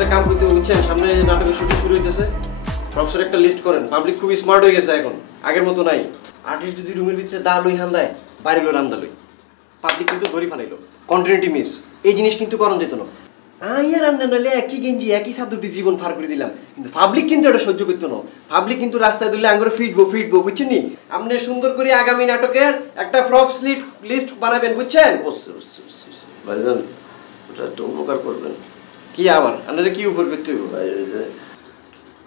একটা কাম করতে বুঝছেন, সামনে নাটকের শুটিং শুরু হইতেছে, প্রফেসর একটা লিস্ট করেন। পাবলিক খুব স্মার্ট হয়ে গেছে এখন, আগের মতো নাই। আর্টিস্ট যদি রুমের ভিতরে দা লই হান দেয়, বাইরে লো রান্দা লই, পাবলিক কিন্তু ধরি ফানাইলো, কন্টিনিউটি মিস। এই জিনিস কিন্তু করণ যেত না। আইয়ার রান্না নাহলে একই গেঞ্জি একই চাদর দিয়ে জীবন পার করে দিলাম, কিন্তু পাবলিক কিন্তু এটা সহ্য করতো না। পাবলিক কিন্তু রাস্তায় দিলে আঙ্গুরে ফিটবো বুঝছেন নি? আপনি সুন্দর করে আগামী নাটকের একটা প্রপস লিস্ট বানাবেন, বুঝছেন? ভাইজান ওটা একটু উপকার করবেন। কি আবার আপনারা কি উপর করতে হবে? ভাই ওই যে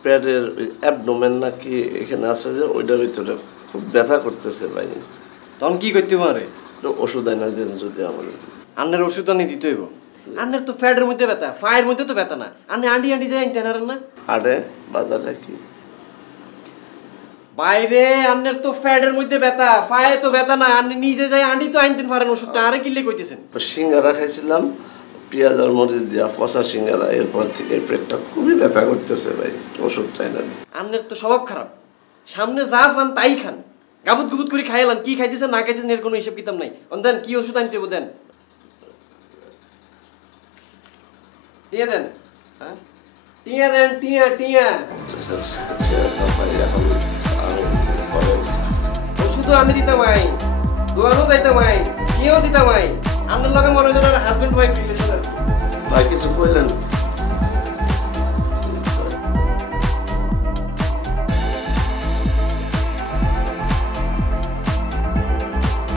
পেটের অ্যাবডোমেন নাকি এখানে আছে যে ওইটার ভিতরে খুব ব্যথা করতেছে ভাই। তখন কি করতে পারে? ওষুধ এনে দেন যদি আমার। আন্নার ওষুধ আনি দিতে হইব। আন্নার তো ফ্যাটের মধ্যে ব্যথা, ফায়ের মধ্যে তো ব্যথা না। আন্নে আন্টি যাই আনতে না? আরে বাজারে কি বাইরে আন্নের তো ফ্যাটের মধ্যে ব্যথা, ফায়ে তো ব্যথা না। আন্নে নিজে যাই আন্টি তো আনতেন পারেন ওষুধটা। আরে কিল্লে কইতেছেন? সিঙ্গারা খাইছিলাম, পেঁয়াজ আর মরিচ দিয়া পচা সিঙ্গারা, এরপর থেকে পেটটা খুবই ব্যথা করতেছে ভাই, ওষুধটা এনে দেন। আন্নের তো স্বভাব খারাপ, সামনে যা ফান তাই খান, গাবুত গুবুত করে খাইলাম। কি খাইতেছেন না খাইতেছেন এর কোনো হিসাব কিতাব নাই। দেন কি ওষুধ আনতে হবে দেন, টিয়া দেন। হ্যাঁ টিয়া দেন, টিয়া। ওষুধও আমি দিতাম আই, দোয়ারও যাইতাম আই, টিয়াও দিতাম আই। আপনার লগে মনে হয় হাজবেন্ড ওয়াইফ রিলেশন। ভাই কিছু কইলেন?